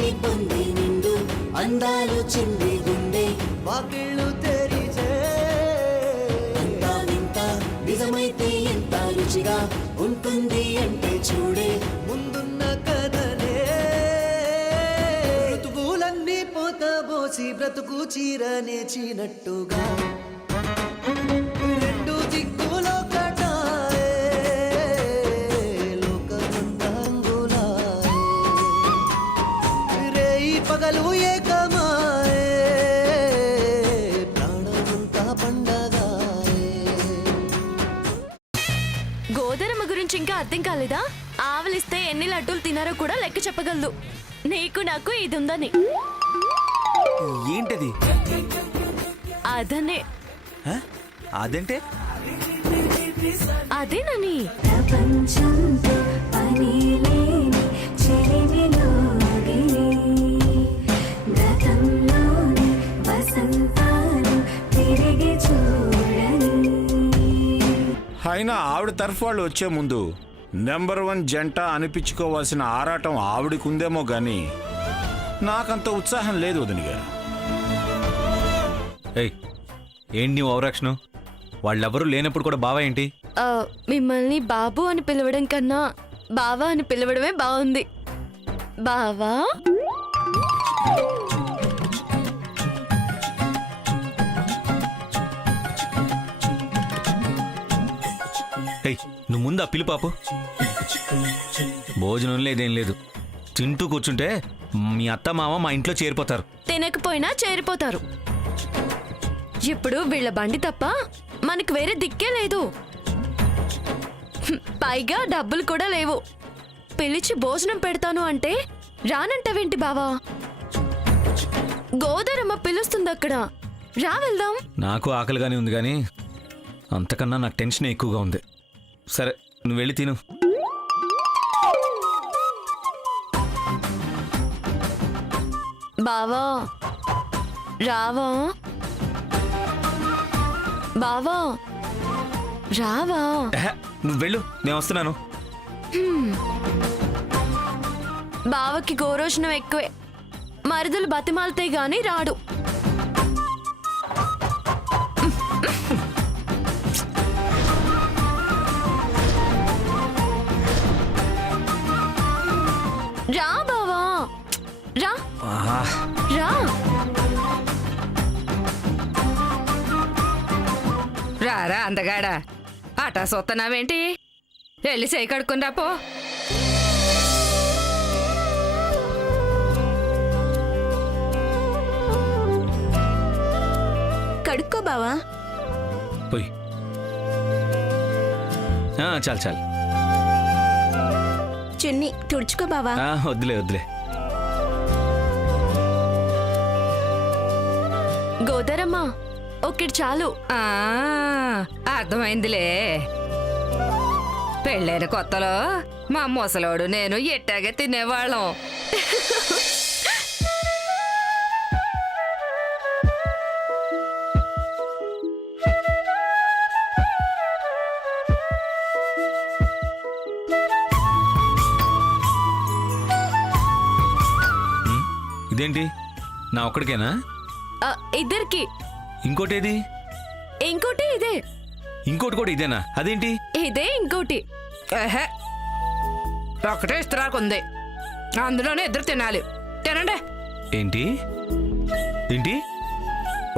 నీ పొంది నిండు అందాలు చింది గుండె వాకిళ్ళు తెరిచే అంతా వింత నిజమైతే ఎంత రుచిగా ఉంటుంది అంటే చూడే ముందున్న కథనే ఋతువులన్నీ పోతబోసి బ్రతుకు చీర నేచినట్టుగా రెండు దిక్కులో కటాయే లోకమంతా అంగులాయే రేయి పగలు ఏకమాయే ప్రాణమంతా పండగాయే. గోదరమ్మ గురించి ఇంకా అర్థం కాలేదా? ఆవలిస్తే ఎన్ని లడ్డూలు తినారో కూడా లెక్క చెప్పగలదు. నీకు నాకు ఇది ఉందని. ఏంటది? అదనే. అదంటే అదేనని. ప్రపంచంతో పనిలేని చెలిమిలోగిని గతంలోని వసంతాలు తిరిగి చూడని. అయినా ఆవిడ తరఫు వాళ్ళు వచ్చే ముందు నెంబర్ 1 జంట అనిపించుకోవాల్సిన ఆరాటం ఆవిడకుందేమో గాని నాకంత ఉత్సాహం లేదు వదిన గారు. ఏయ్, ఏంటి నీ ఓవరాక్షను? వాళ్ళెవరూ లేనప్పుడు కూడా బావా ఏంటి? మిమ్మల్ని బాబు అని పిలవడం కన్నా బావా అని పిలవడమే బాగుంది. బావా. ఏయ్, నువ్వు ముందు ఆ పిలు పాపు. భోజనం లేదేం లేదు, తింటూ కూర్చుంటే మీ అత్త మామ మా ఇంట్లో చేరిపోతారు. తినకపోయినా చేరిపోతారు. ఇప్పుడు వీళ్ళ బండి తప్ప మనకు వేరే దిక్కే లేదు. పైగా డబ్బులు కూడా లేవు. పిలిచి భోజనం పెడతాను అంటే రానంటావేంటి బావా? గోదరమ్మ పిలుస్తుంది అక్కడ, రా వెళ్దాం. నాకు ఆకలిగానే ఉంది కానీ అంతకన్నా నాకు టెన్షన్ ఎక్కువగా ఉంది. సరే, నువ్వు వెళ్ళి తిను. బావా రావా? బావా రావా? నువ్వు వెళ్ళు, నేను వస్తున్నాను. బావకి గోరోజనం ఎక్కువే. మరుదులు బతిమాలితే గాని రాడు. రా బావా, రా రా. రారా అందగాడా, ఆటా సొత్తనావేంటి? వెళ్ళి చేయి కడుక్కుని రాపో. కడుక్కో బావా. పోయి. చాలు చాలు. చున్ని తుడుచుకో బావా. వద్దులే వద్దులే. గోదరమ్మ ఒక్కటి చాలు. అర్థమైందిలే. పెళ్ళైన కొత్తలో మా ముసలోడు నేను ఎట్టాగే తినేవాళ్ళం. ఇదేంటి, నా ఒక్కడికేనా? ఇద్దరికి. ఇంకోటేది? ఇంకోటి ఇదే. ఇంకోటి కూడా ఇదేనా? అదేంటి? ఇదే ఇంకోటి. ఒకటే ఇస్తరాకుంది, అందులోనే ఇద్దరు తినాలి. తినండి. ఏంటి ఏంటి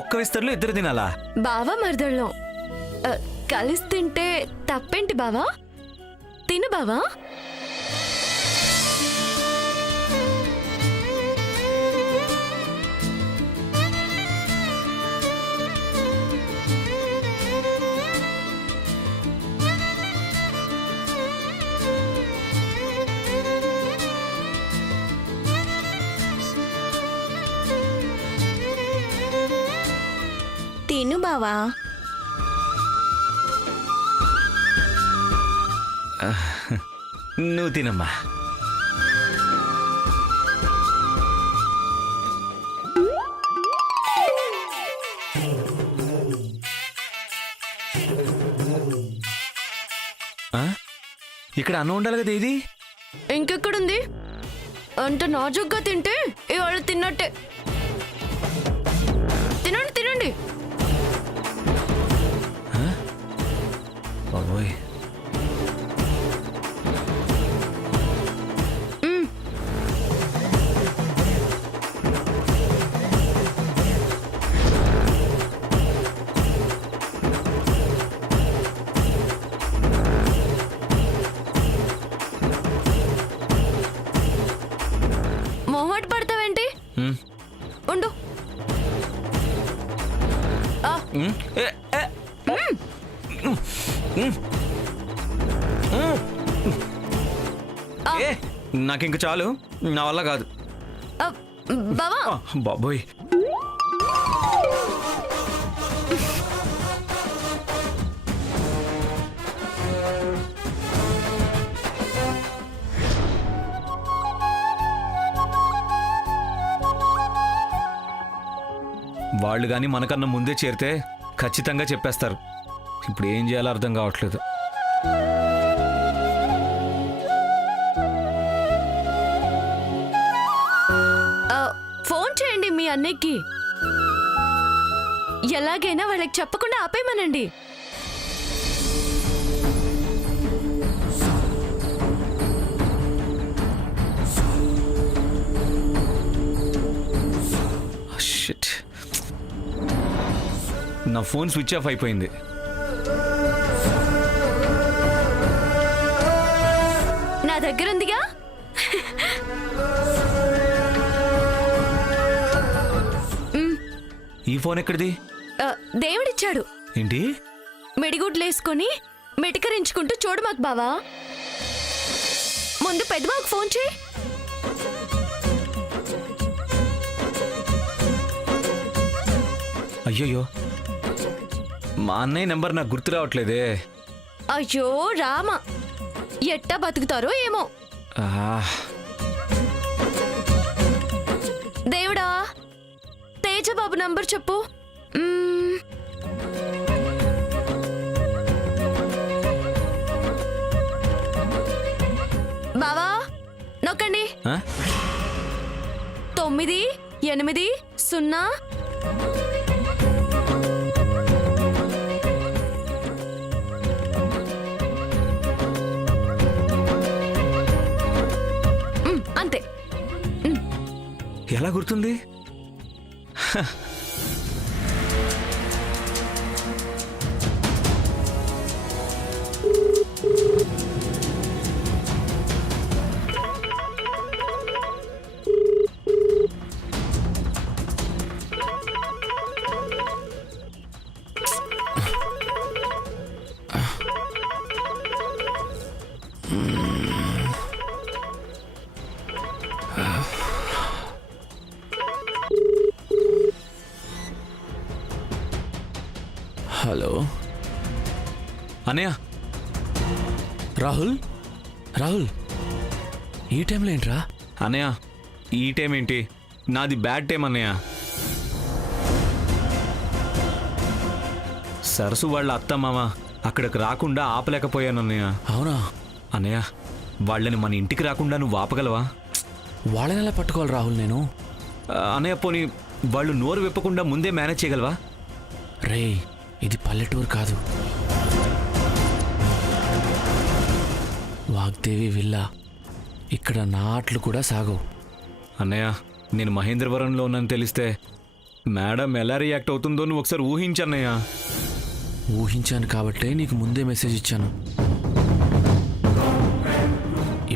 ఒక్క విస్తరలో ఇద్దరు తినాలా? బావా మరదళ్ళం కలిసి తింటే తప్పేంటి బావా? తిను బావా. తిను బావా. నువ్వు తినమ్మా. ఇక్కడ అన్నం ఉండాలి కదా, ఇది ఇంకెక్కడుంది? అంత నాజుగ్గా తింటే ఇవాళ తిన్నట్టే. తినండి తినండి. బాబోయ్. మొహమాట పడతావేంటి? హ్మ్. ఉండు. హ్మ్. ఏ, ఏ. ఏ, నాకింక చాలు, నా వల్ల కాదు. ఆ, బావా బాబోయ్. వాళ్ళు కానీ మనకన్నా ముందే చేరితే ఖచ్చితంగా చెప్పేస్తారు. ఇప్పుడు ఏం చేయాలో అర్థం కావట్లేదు. ఫోన్ చేయండి మీ అన్నయ్యకి. ఎలాగైనా వాళ్ళకి చెప్పకుండా ఆపేయమనండి. షిట్, నా ఫోన్ స్విచ్ ఆఫ్ అయిపోయింది. నా దగ్గర ఉందిగా. ఈ ఫోన్ ఎక్కడిది? దేవుడిచ్చాడు. ఏంటి? మిడిగుడ్లేసుకొని మెటికరించుకుంటూ చూడు మాకు బావా. ముందు పెద్దబాకు ఫోన్ చేయి. అయ్యయ్యో, మా అన్నయ్య నెంబర్ నాకు గుర్తు రావట్లేదే. అయ్యో రామా, ఎట్టా బతుకుతారో ఏమో. దేవుడా, తేజబాబు నంబర్ చెప్పు. బావా నొక్కండి. 9 8 0. అంతే. ఎలా గుర్తుంది? హలో అన్నయ్య. రాహుల్, రాహుల్ ఈ టైంలో ఏంట్రా? అన్నయ్య, ఈ టైం ఏంటి? నాది బ్యాడ్ టైం అన్నయ్య. సరసు వాళ్ళ అత్త మామ అక్కడికి రాకుండా ఆపలేకపోయాను అన్నయ్య. అవునా? అన్నయ్య, వాళ్ళని మన ఇంటికి రాకుండా నువ్వు ఆపగలవా? వాళ్ళని ఎలా పట్టుకోవాలి రాహుల్ నేను? అన్నయ్య, పోనీ వాళ్ళు నోరు విప్పకుండా ముందే మేనేజ్ చేయగలవా? రే, ఇది పల్లెటూరు కాదు, వాగ్దేవి విల్లా. ఇక్కడ నా ఆటలు కూడా సాగవు. అన్నయ్య, నేను మహేంద్రవరంలో ఉన్నాను తెలిస్తే మేడం ఎలా రియాక్ట్ అవుతుందో నువ్వు ఒకసారి ఊహించన్నయ్య. ఊహించాను కాబట్టే నీకు ముందే మెసేజ్ ఇచ్చాను.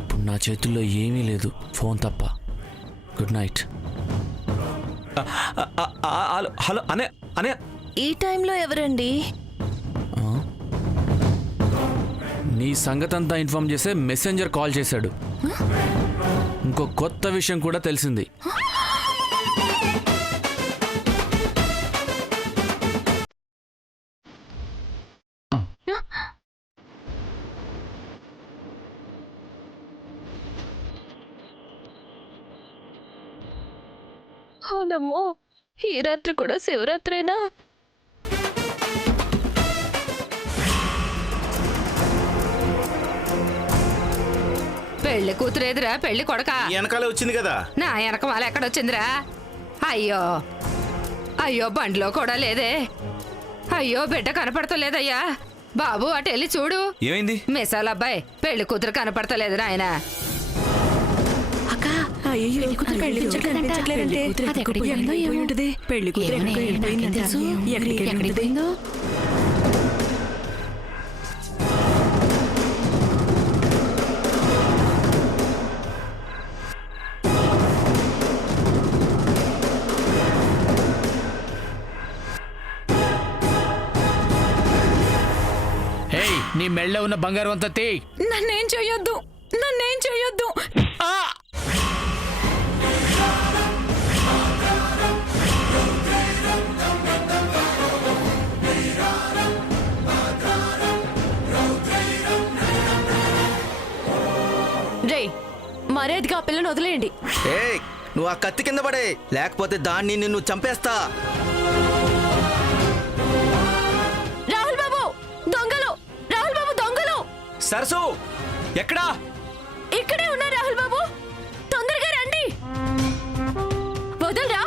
ఇప్పుడు నా చేతుల్లో ఏమీ లేదు, ఫోన్ తప్ప. Good night. హలో అనే అనే ఈ టైంలో ఎవరండి? నీ సంగతంతా ఇన్ఫార్మ్ చేసే మెసెంజర్ కాల్ చేశాడు. ఇంకో కొత్త విషయం కూడా తెలిసింది. అవునమ్మో, ఈ రాత్రి కూడా శివరాత్రేనా? పెళ్లి కూతురేదిరా పెళ్లి కొడక వెనకాలే వచ్చింది కదా. నా వెనక వాళ్ళ ఎక్కడొచ్చిందిరా? అయ్యో అయ్యో బండిలో కూడా లేదే. అయ్యో బిడ్డ కనపడతలేదయ్యా. బాబు అటు వెళ్ళి చూడు. ఏమైంది? మిసాల్ అబ్బాయి పెళ్లి కూతురు కనపడతలేదు నాయన. ఏయ్, నీ మెళ్ళ ఉన్న బంగారం అంతా తీ. నన్నేం చెయ్యొద్దు, నన్నేం చెయ్యొద్దు. రే మర్యాదగా ఆ పిల్లని వదిలేయండి. ఏయ్, నువ్వు ఆ కత్తి కింద పడే, లేకపోతే దాన్ని నిన్ను చంపేస్తా. రాహుల్ బాబు దొంగలు, రాహుల్ బాబు దొంగలు. సరసు ఎక్కడా? ఇక్కడే ఉన్నా రాహుల్ బాబు, తొందరగా రండి. వదలరా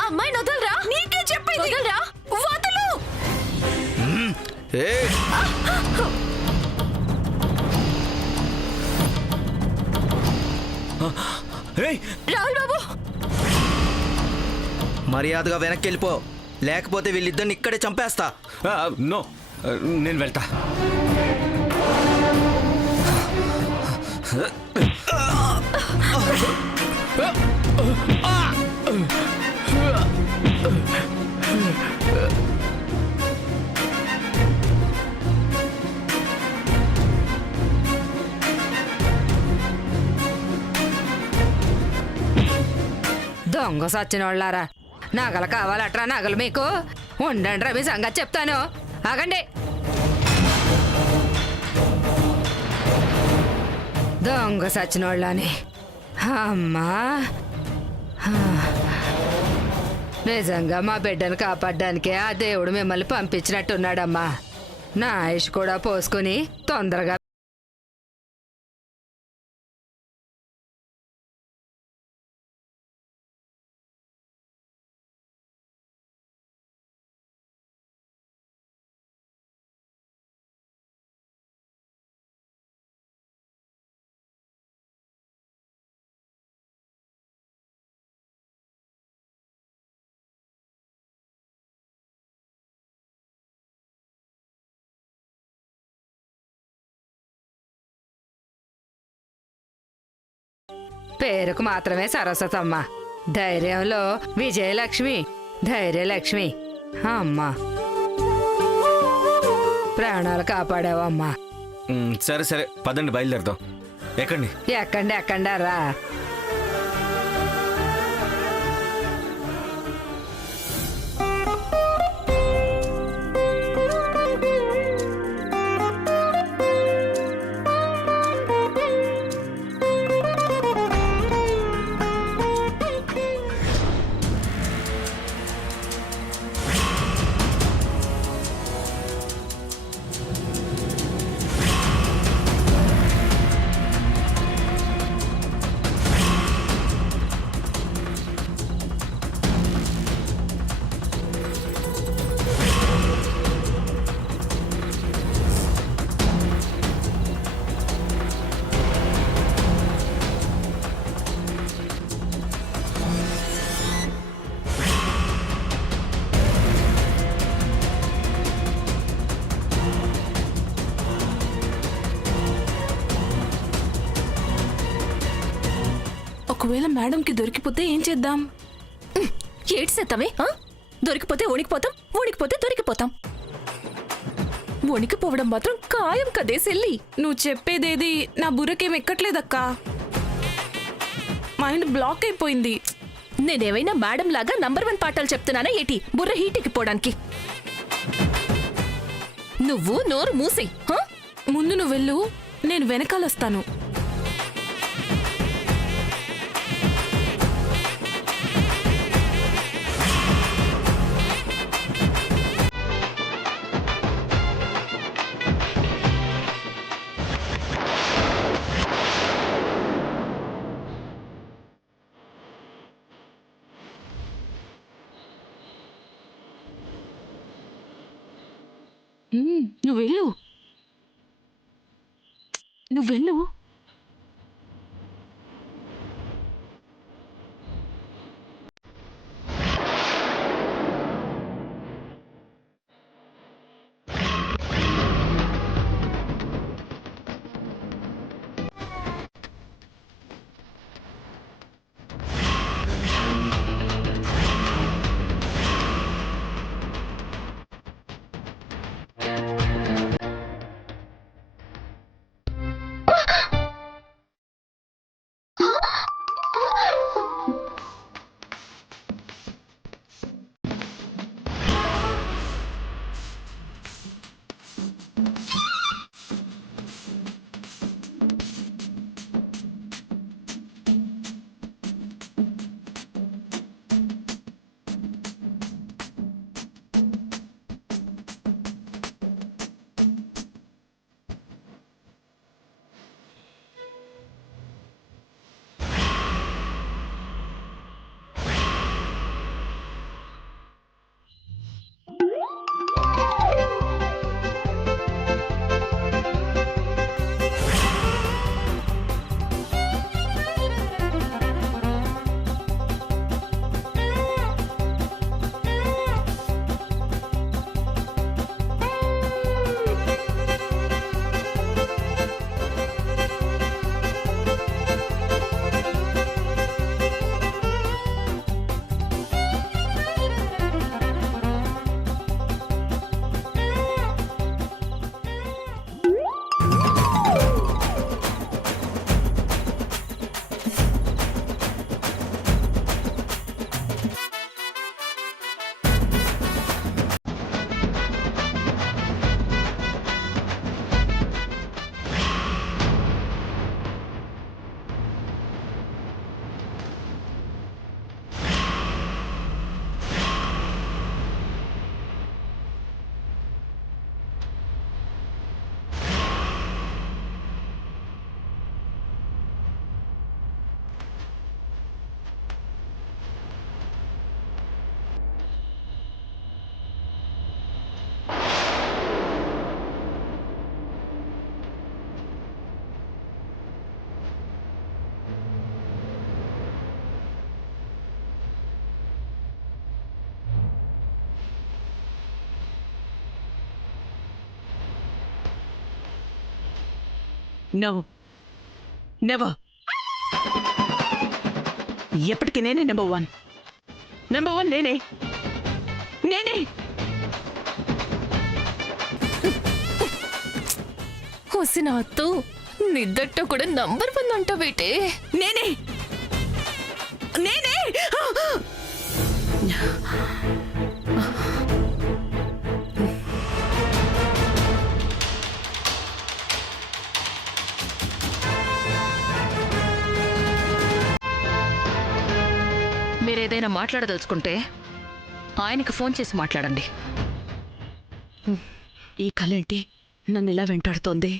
ఆ అమ్మాయిని, వదలరా. నీకే చెప్పేది, వదలరా. వదలు. ఏయ్, ఏయ్, రాహుల్ బాబు మర్యాదగా వెనక్కి వెళ్ళిపో, లేకపోతే వీళ్ళిద్దరిని ఇక్కడే చంపేస్తా. నో, నేను వెళ్తా. దొంగ సచ్చినోళ్ళారా, నగలు కావాలట్రా నగలు మీకు? ఉండండి రవి సంగతి చెప్తాను, ఆగండి. దొంగ సచ్చినోళ్ళని అమ్మా. నిజంగా మా బిడ్డను కాపాడడానికే ఆ దేవుడు మిమ్మల్ని పంపించినట్టున్నాడమ్మా. నా ఆయుష్ కూడా పోసుకుని తొందరగా పేరుకు మాత్రమే సరస్వతమ్మ, ధైర్యంలో విజయలక్ష్మి, ధైర్యలక్ష్మి. అమ్మా ప్రాణాలు కాపాడావమ్మా. సరే సరే పదండి, బయలుదేరదాం. ఎక్కండి. ఎక్కండి ఎక్కండారా. ఒకవేళ మేడంకి దొరికిపోతే ఏం చేద్దాం? ఏడ్సేద్దామే. దొరికిపోతే వణికిపోతాం, వణికిపోతే దొరికిపోతాం. వణికిపోవడం మాత్రం ఖాయం కదే సెల్లి. నువ్వు చెప్పేదేది నా బుర్రకేం ఎక్కట్లేదక్కా. మైండ్ బ్లాక్ అయిపోయింది. నేనేమైనా మేడం లాగా నంబర్ 1 పాఠాలు చెప్తున్నానా ఏటి బుర్ర హీటికి పోవడానికి? నువ్వు నోరు మూసి. ముందు నువ్వు వెళ్ళు, నేను వెనకాలొస్తాను. నువ్వు వెళ్ళు, నువ్వు వెళ్ళు. No, never. ఎప్పటికీ నేనే నెంబర్ వన్. నెంబర్ వన్ నేనే, నేనే. వసిన అత్తు నిద్దట్లో కూడా నంబర్ 1 అంటావేటే? నేనే, నేనే. మీరేదైనా మాట్లాడదలుచుకుంటే ఆయనకి ఫోన్ చేసి మాట్లాడండి. ఈ కళేంటి నన్ను ఇలా వెంటాడుతోంది?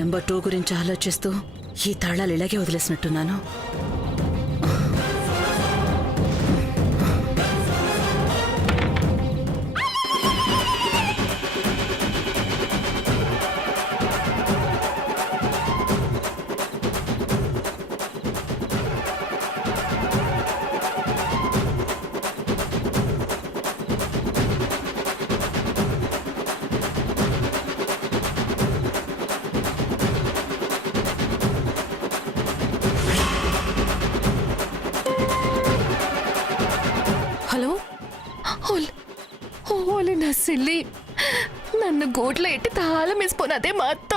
నంబర్ 2 గురించి ఆలోచిస్తూ ఈ తాళాలు ఇలాగే వదిలేసినట్టున్నాను. ఓలి నా సిల్లి నన్ను గూట్లో ఎట్టి తాళం వేసిపోనదే మా అత్త